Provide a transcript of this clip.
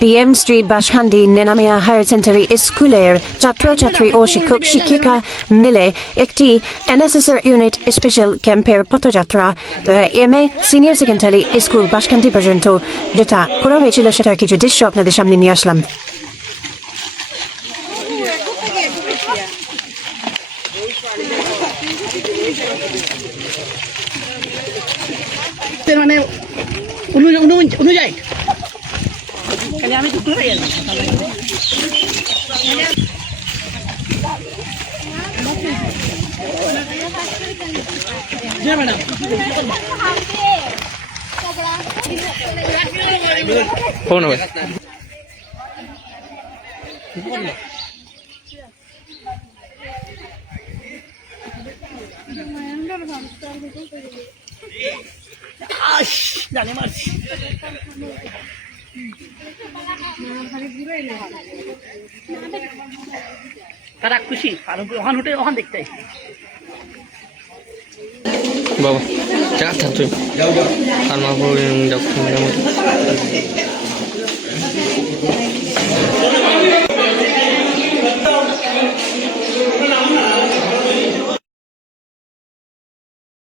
PM street Baskhandi নেনামিয়া higher secondary স্কুলের ছাত্রছাত্রী ও শিক্ষক শিক্ষিকা মিলে একটি এনএসএস এর ইউনিট স্পেশাল ক্যাম্পের পথযাত্রা M A senior secondary school Baskhandi পর্যন্ত যেটা করা হয়েছিল সেটার কিছু দৃশ্য আপনাদের সামনে নিয়ে আসলাম মানে অনু- অনু- অনুযায়ী খালি আমি দুটো হয়ে গেলাম ম্যাডাম। ফোন হবে। জানি মারছি। তারা খুশি আর ওখান উঠে ওখান দেখতে বাবা যা থাক তুই। আর মা